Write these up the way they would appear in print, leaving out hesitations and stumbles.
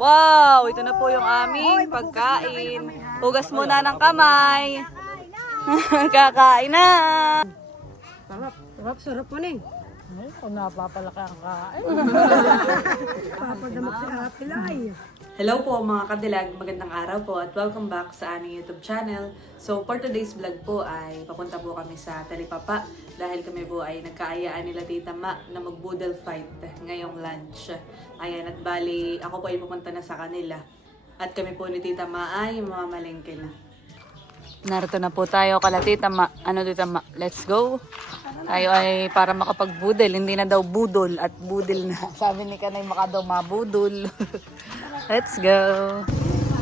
Wow, ito na po yung aming pagkain. Hugas muna ng kamay. Kakain na. Sarap po na eh. Kung napapalaki ang kain. Papadamok si Ate Lai. Hello po mga kadilag, magandang araw po at welcome back sa aming YouTube channel. So for today's vlog po ay papunta po kami sa Talipapa dahil kami po ay nagkaayaan nila Tita Ma na mag-boodle fight ngayong lunch. Ayan, at bali ako po ay pupunta na sa kanila at kami po ni Tita Ma ay mamamalengke na. Narito na po tayo kala Tita Ma. Ano Tita Ma? Let's go! Tayo ay para makapag-boodle, hindi na daw budol at budol na. Sabi ni Kanay maka daw mabudol. Let's go!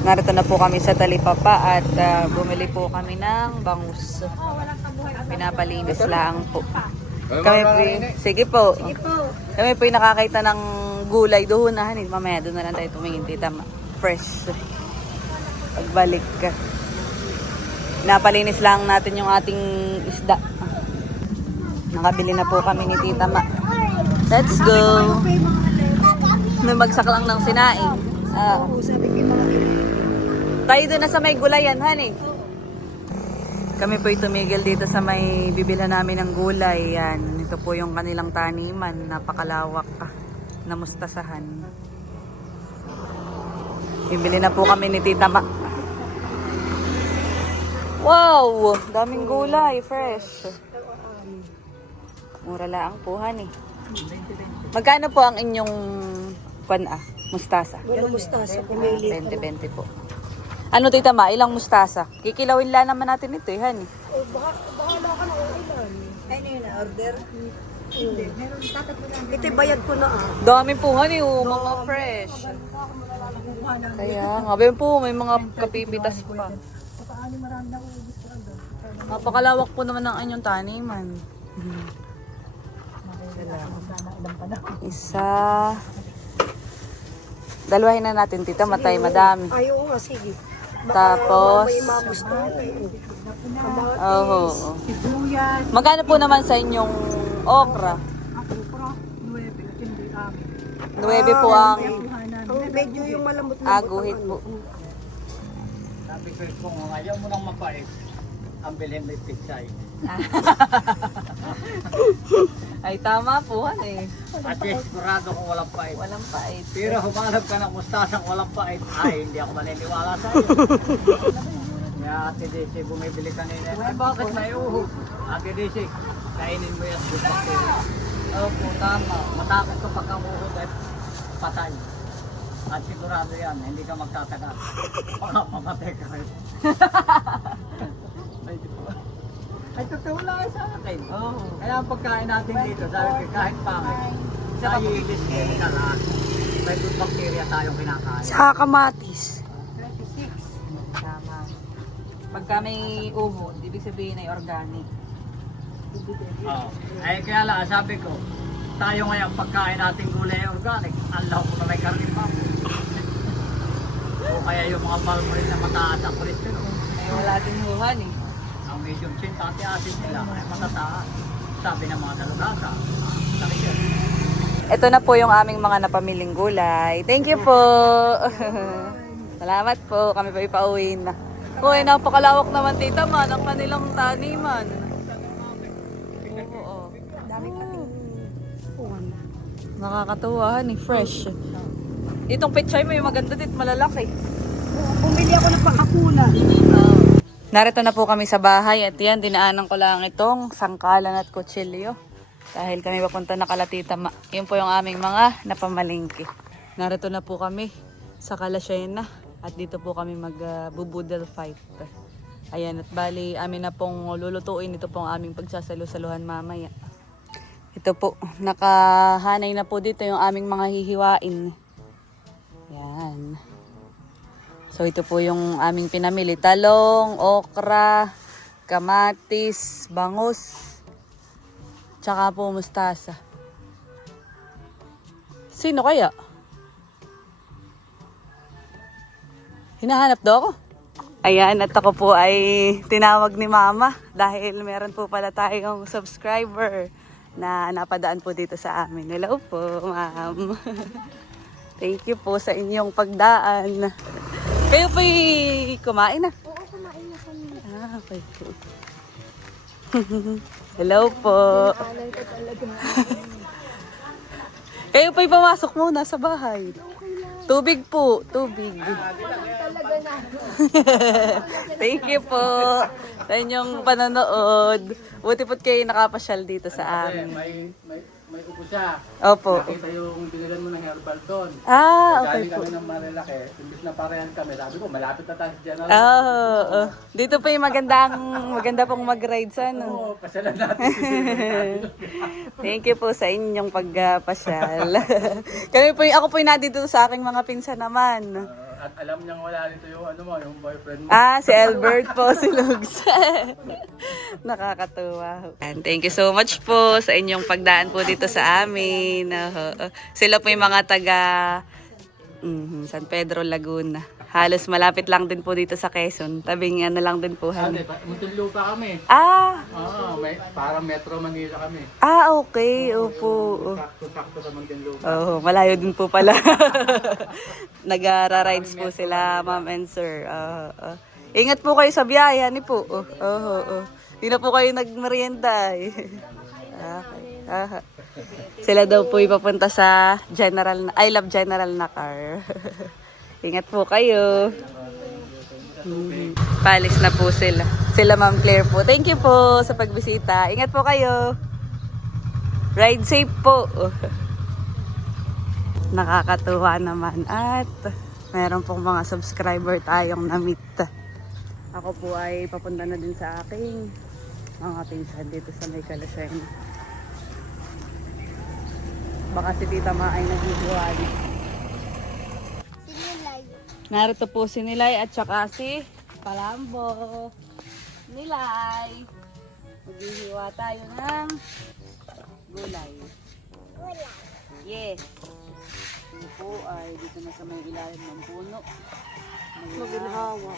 Narito na po kami sa Talipapa at bumili po kami ng bangus. Pinapalinis lang po. Kami po, sige po. Kami po yung nakakita ng gulay doon na hanin. Mamaya doon na lang tayo tumingin Tita Ma. Fresh. Pagbalik ka. Napalinis lang natin yung ating isda. Nakabili na po kami ni Tita Ma. Let's go! Namagsak lang ng sinaing. Tayo doon na sa may gulayan, honey. Kami po tumigil dito sa may bibila namin ng gulay. Yan. Ito po yung kanilang taniman. Napakalawak na mustasahan. Bibili na po kami ni Tita Ma. Wow! Daming gulay. Fresh. Mura lang po, honey. Magkano po ang inyong mustasa? Walang mustasa, pumili. 20-20 po. Ano Tita Ma? Ilang mustasa? Kikilawin lang naman natin ito eh, honey. Bahala ka na ilan. Ay na yun na order? Hindi. Ito bayad ko na Dami po, honey. Mga fresh. Kaya, ngabi po, may mga kapipitas pa. Napakalawak po naman ng anyong taniman. Isa. Dalawahin na natin, Tita. Matay, madami. Ayaw nga, sige. Tapos, may mamusta na eh. oh. Magkano po naman sa inyong okra? 9 po ang Ang medyo yung malambot aguhit po. Sabi ko kung ayaw mo nang mapait, ang bilhin may pitsay. Ay, tama po, honey. At sigurado kung walang pait. Walang pait. Pero humanap ka ng mustasang walang pait, ay hindi ako maniniwala sa iyo. Kaya Ate Daisy, bumibili kanina. Ay bakit may uho? Ate Daisy, kainin mo yan sa bacteria. Opo, tama. Matakot ka pagka uho ay patay. At sigurado yan, hindi ka magtataka. Baka pamatay ka rin. Ay, totoo lang sa akin. Oh. Kaya ang pagkain natin dito, sabi ko, kahit pangit, sa iilis chemical lahat. May good bacteria tayong kinakain. Sa kamatis. 26. Tama. Pagka may uho, ibig sabihin ay organic. Oo. Ay, kaya lang, sabi ko, tayo ngayon pagkain natin gulay organic, Allah ko na may karning babo. O kaya yung mga palmorin na mataas ang kolesterol. Ay, wala din huhan eh. Ang medium chin, pati asin nila ay matataas. Sabi ng mga dalugasa, sakit yun. Ito na po yung aming mga napamiling gulay. Thank you po. Salamat po. Kami pa ipauwi na. Uy, napakalawak naman Tita Ma ng kanilang taniman. Oo. Nakakatuwa, honey. Fresh. Itong pechay mo yung maganda dit, malalaki. Bumili ako ng panghapunan. Narito na po kami sa bahay at yan, dinaanan ko lang itong sangkalan at kutsilyo. Dahil kami papunta na kala Tita Ma. Yun po yung aming mga napamalingki. Narito na po kami sa Kalasyena at dito po kami mag-boodle fight. Ayan, at bali amin na pong lulutuin. Ito pong aming pagsasalu-saluhan mamaya. Ito po, nakahanay na po dito yung aming mga hihiwain. Yan. So ito po yung aming pinamili. Talong, okra, kamatis, bangus, tsaka po mustasa. Sino kaya? Hinahanap daw ako. Ayan, at ako po ay tinawag ni Mama dahil meron po pala tayong subscriber na napadaan po dito sa amin. Hello po, Ma'am. Thank you po sa inyong pagdaan. Kayo po'y kumain na? Oo, kumain na kami. Okay po. Hello po. Alay ko talaga. Kayo po'y pumasok muna sa bahay. Tubig po, tubig. Talaga na. Thank you po sa inyong panonood. Buti po't kayo nakapasyal dito sa amin. May upo siya. Opo. Nakita yung binilan mo ng herbal doon. Okay Galing po. kami ng Marilaki. Imbis na parehan kami. Sabi ko, malapit na tayo sa General. Dito po yung maganda pong mag-ride sa ano. Oo, pasyalan natin. Thank you po sa inyong pagpasyal. Ako po yung nandito sa aking mga pinsan naman. At alam niyang wala dito yung ano mo, yung boyfriend mo. Si Albert po, si Lugs. Nakakatuwa. And thank you so much po sa inyong pagdaan po dito sa amin. Sila po yung mga taga San Pedro, Laguna. Halos malapit lang din po dito sa Quezon. Tabing ano lang din po. Muntinlupa kami. Parang Metro Manila kami. Okay. Opo. Sakto sa Muntinlupa. Malayo din po pala. Nag-rides po sila, ma'am and sir. Ingat po kayo sa biyahe, ni po. Hindi na po kayo nagmerienda. Sila daw po ipapunta sa I Love General na car. Ingat po kayo. Palis na po sila. Sila Ma'am Claire po. Thank you po sa pagbisita. Ingat po kayo. Ride safe po. Nakakatuwa naman. At meron pong mga subscriber tayong na-meet. Ako po ay papunta na din sa aking mga pinsan dito sa May Kalaseng. Baka si Tita Ma ay naghihiwali. Narito po si Nilay at saka si Palambo. Nilay, maghihiwa tayo ng gulay. Yes. Ito po ay dito na sa may ilalim ng puno. Maginhawa.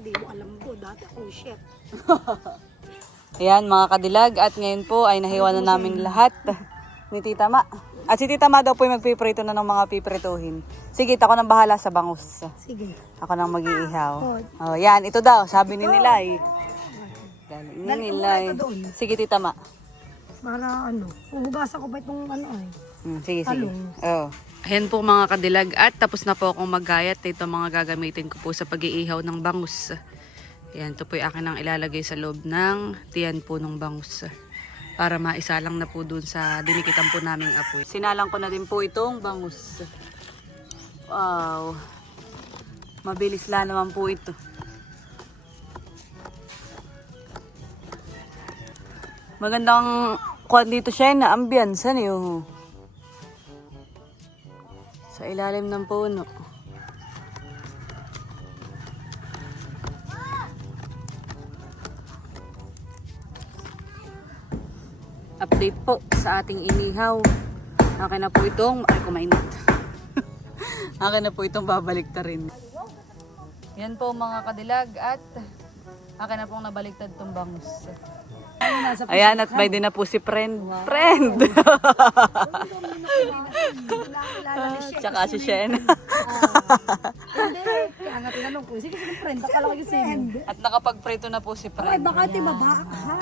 Hindi mo alam po, dati akong chef. Ayan mga kadilag at ngayon po ay nahiwa na namin lahat ni Tita Ma. At si Tita Ma daw po yung magpiprito na ng mga piprituhin. Sige, ako nang bahala sa bangus. Sige. Ako nang mag-iihaw. Yan, ito daw, sabi ni Nilay. Galing ni Nilay. Sige, Tita Ma. Para huhugasan ko ba itong ay? Sige. Ayan po mga kadilag at tapos na po akong maggayat. Ito mga gagamitin ko po sa pag-iihaw ng bangus. Ayan, ito po yung akin ang ilalagay sa loob ng tiyan po ng bangus. Para maisalang na po dun sa dinikitan po naming apoy. Sinalang ko na din po itong bangus. Wow. Mabilis lang naman po ito. Magandang kuwan dito siya na ambience. Ano yun? Sa ilalim ng puno. Update po sa ating inihaw. Akin na po itong, kumainit. Akin na po itong babaliktad rin. Yan po mga kadilag at akin na pong nabaliktad itong bangus. Ayan at may din na po si friend. Friend! Tsaka si Shen. Kaya nga tinanong ko, sige friend, akala ko yung friend. At nakapagprito na po si friend. Ay, baka mabaka ha?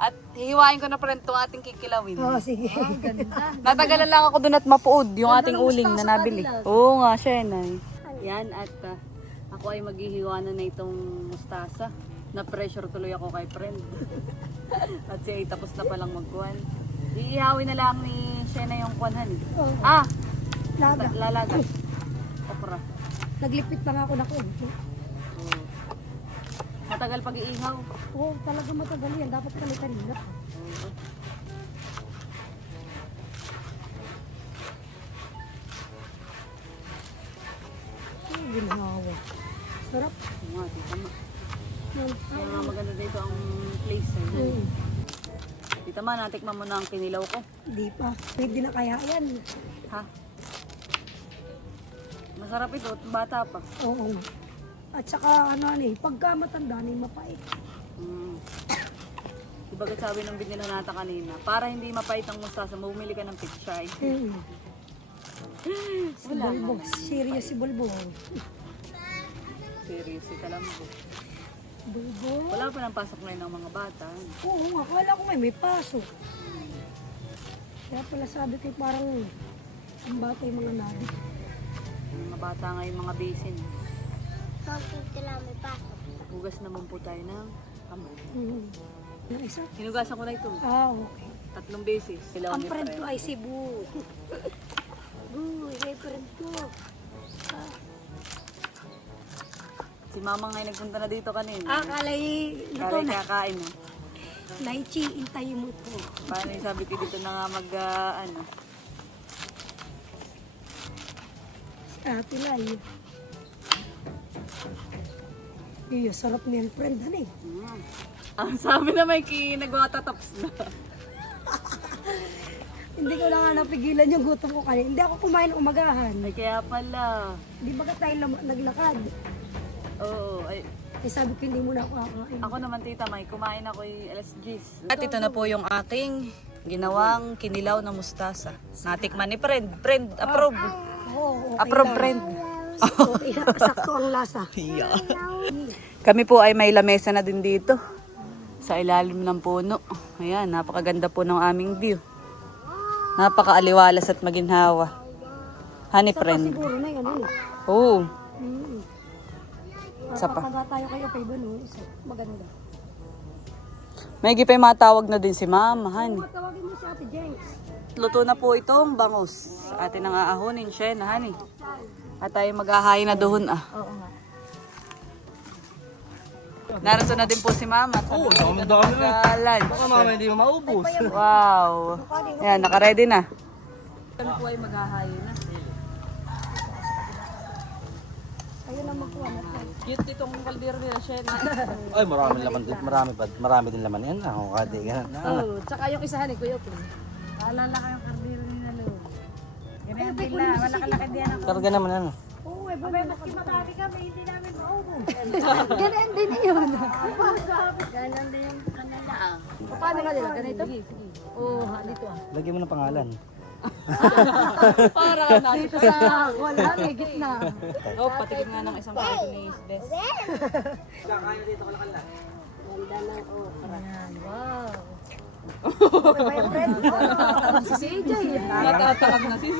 At hihiwain ko na friend itong ating kikilawin. Sige. Natagalan lang ako dun at mapuod yung ating uling na nabili. Oo nga, Shen. Yan at ako ay maghihiwa na itong mustasa. Na-pressure tuloy ako kay friend. At siya ay tapos na palang magkuhan. Ihihawin na lang ni Shena yung kuhanhan. Lalaga. Okra. Naglipit pa nga ako na ko. Matagal pag-iihaw. Oo, talaga matagal yan. Dapat kanina. Ginawa. Sarap. Nga, tita ma. Kaya nga maganda dito ang place. Tita ma, natikman mo na ang kinilaw ko. Hindi pa. Pwede na kaya yan. Ha? Masarap ito, bata pa. Oo. At saka pagka matanda na yung mapait. Bagat sabi ng binila nata kanina, para hindi mapait ang mustasa, bumili ka ng pichay. Si Bulbo. Serious si Bulbo. Serious, ka lang po. Bulbo? Wala pa nang pasok ngayon ng mga bata. Oo nga, akala ko may pasok. Kaya pala sabi ko parang ang bata yung mga nabi. Yung mga bata ngayon, mga basin. Bakit sila may pasok? Hugas naman po tayo ng kamay. Yung isa? Hinugasan ko na ito. Okay. 3 beses. Silaw Ang ni friend Fred. ko ay si Bu. Bu, may friend ko. Si mama ngayon nagpunta na dito kanina. Akalay, ito Kaya na. kakain mo. Lychee, intayin mo po. Paano yung sabi ko dito na nga mag, ano, Ate Lai. Iyo, sarap niyan, friend. Ano eh? ang sabi na may nagwatataps na. Hindi ko na nga napigilan yung gutom ko kanina. Hindi ako kumain umagahan. Ay kaya pala. Di ba tayo naglakad? Oo, ay, Eh sabi ko hindi muna ako kakain. ako naman tita May, kumain ako alas 10. At ito na po yung aking ginawang kinilaw na mustasa. Natikman ni friend. Friend, approve. Oo, okay Approve lang. friend. Okay lang, sakto ang lasa. Kami po ay may lamesa na din dito. Sa ilalim ng puno. Ayan, napakaganda po ng aming view. Napakaaliwalas at maginhawa. Honey friend. Siguro na yun, ano? Oo. Isa pa. Tayo kayo kay Bano. Isa, maganda. May gipay matawag na din si mama, honey. Tawagin mo si Ate Jenks. Luto na po itong bangus. Atin ang aahonin siya na, honey. At tayo maghahain na doon Oo nga. Narito na din po si mama. Oo, dami. lunch. Baka mama hindi mo maubos. Wow. Yan, naka-ready na. Kami po ay maghahain na. Kayo na magkuha na. Cute itong kaldero nila, Shena. Ay, marami din laman yan. Ako kadi ganun. Oo, tsaka yung isa ni Kuya Pin. Alala kayong kardero nila lo. Ganyan din na, malaki-laki din ang Karga naman ano. Oo, eh, abay, maski marami kami, hindi namin maubos. ganun din yun. Ganon din yung kanila. Paano ka nila? Ganito? Oo, dito ah. Lagyan mo ng pangalan. Para na. Dito sa wala, may gitna. Oh, patikin nga ng isang plato ni Bes. Ayan, wow. May friend ko. Si CJ. Natatakag na si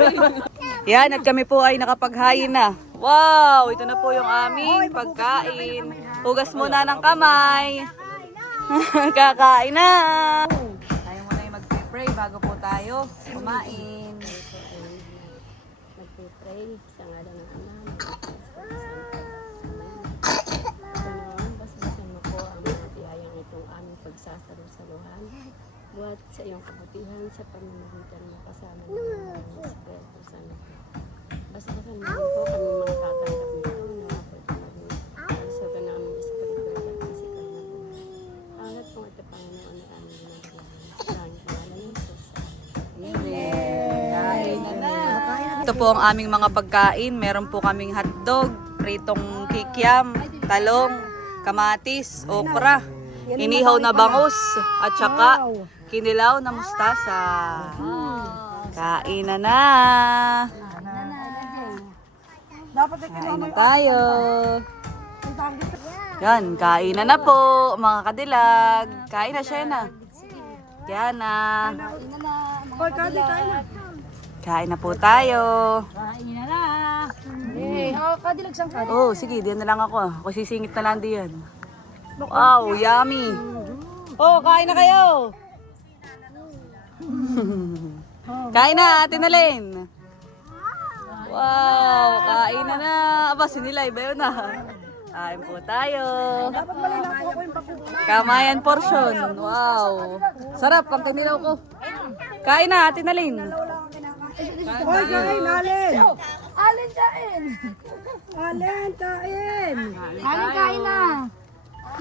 Yan, at kami po ay nakapaghain na. Wow, ito na po yung aming pagkain. Hugas muna ng kamay. Kakain na. Tayo muna yung mag-pray bago po tayo kumain. Magpipray sa ngalan ng Ama, ng Panginoon, basahin mo po ang mga biyayang itong aming pagsasalusaluhan. Buhat sa iyong kabutihan sa pamamagitan ng kasama ng mga Espiritu Santo. Basahin mo po kami mga tatanggap nito na pwede maging kalusugan ng aming Espiritu at pisikal na buhay. Hangat po ito, Panginoon, na aming ginagawa. Sa pangalan ni Jesus. Kain na na. Ito po ang aming mga pagkain. Meron po kaming hotdog, pritong kikiam, talong, kamatis, okra, inihaw na bangus, at saka kinilaw na mustasa. Kain na na. Kain na tayo. Yan, kain na po mga kadilag. Kain na siya na. Yan na. Kain na po tayo. Eh, kadilag siyang kadilag. Oh, sige, diyan na lang ako. Ako sisingit na lang diyan. Wow, yummy. Oh, kain na kayo. Kain na, Ate Nalyn. Wow, kain na na. Aba, sinilay ba yun na? Kain po tayo. Kamayan portion. Wow. Sarap ang kinilaw ko. Kain na, Ate Nalyn. Hoy, kain, Alin! Alin, kain! Alin, kain! Alin, kain na!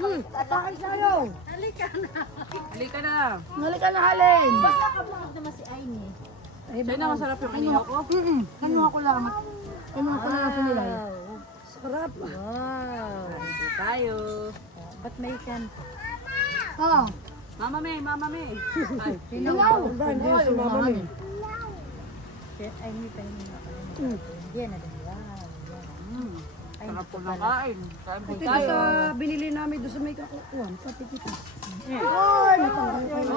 Kain tayo! Halika na. Halika na, Alin! Siya na masarap yung inihaw ko. Kanuha ko lang. Kanuha ko lang sa nila. Sarap. Kain po tayo. Ba't may kan? Oh. Mama May, Mama May. Ilaw! Hindi yung sumama niyo. Sarap po ng kain. Kain po Ito tayo. sa binili namin doon sa may kakukuhan. Pati kita. Ay, natanggal kayo.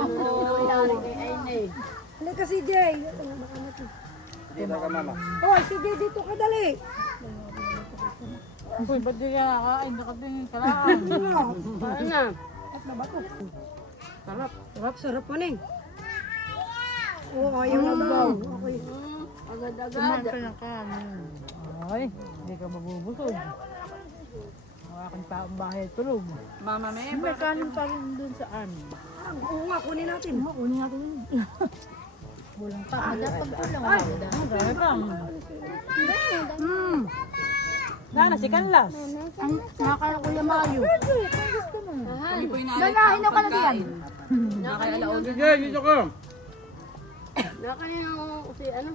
Halika si Jay. Dito ka, mama. Oh, si Jay dito ka dali. Uy, ba't di ka nakain? Nakatingin ka lang. Ano na? At na ba ito? Sarap. Sarap, sarap pa ning. Oh, ayaw na daw. Okay. Agad-agad. Ay, hindi ka mabubusog. Ang aking taong bahay tulog. Mama May, May kanin pa rin dun sa amin. Oo nga, kunin natin. Kunin natin yun. Bulang pa. Dapat kulang. Ay, dami pa. Nana, si Canlas. Nakakala ko yung mayo. kami po inaalit ng pagkain. Nakaialaog. Sige, dito ka. Nakakala yung si ano.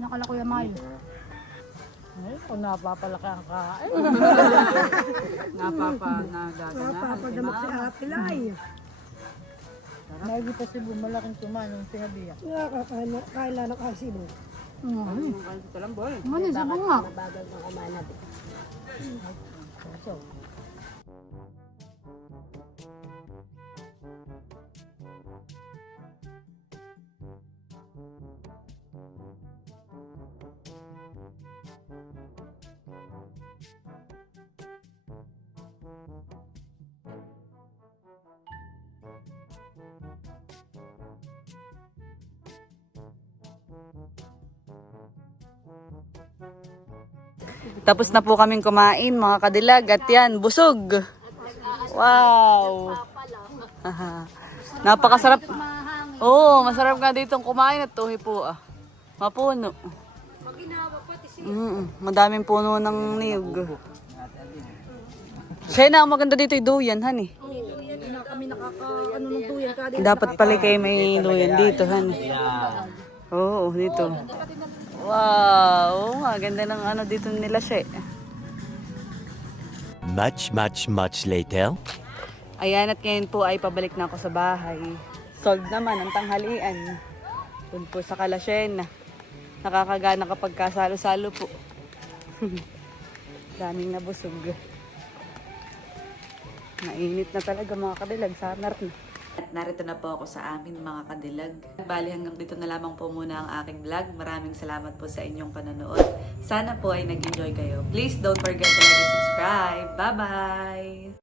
Nakala ko yung mayo. Ay, kung napapalaki ang kain. Napapanagaganaan si Napapadamak si Mama. Ate Lai. Lagi pa si malaking tumanong si Habia. Kaila na kasi mo. Ito lang, boy. Mabagal ng kumain natin. Tapos na po kaming kumain, mga kadilag. At yan, busog. Wow. Napakasarap. Oo, masarap nga ditong kumain at tuhi po ah. Mapuno. Madaming puno ng niyog. Siya na, ang maganda dito yung duyan, honey. Kami nakaka-ano ng tuyan ka din. Dapat pala kayo may duyan dito, honey. Oo, dito. Wow, ang ganda ng ano dito nila siya. Much later. Ayan, at ngayon po ay pabalik na ako sa bahay. Solved naman ang tanghalian. Doon po sa Kalasyen. Nakakagana kapag kasalo-salo po. Daming nabusog. Mainit na talaga mga kadilag. Summer na. At narito na po ako sa amin mga kadilag. Bali hanggang dito na lamang po muna ang aking vlog. Maraming salamat po sa inyong panonood. Sana po ay nag-enjoy kayo. Please don't forget to like and subscribe. Bye-bye!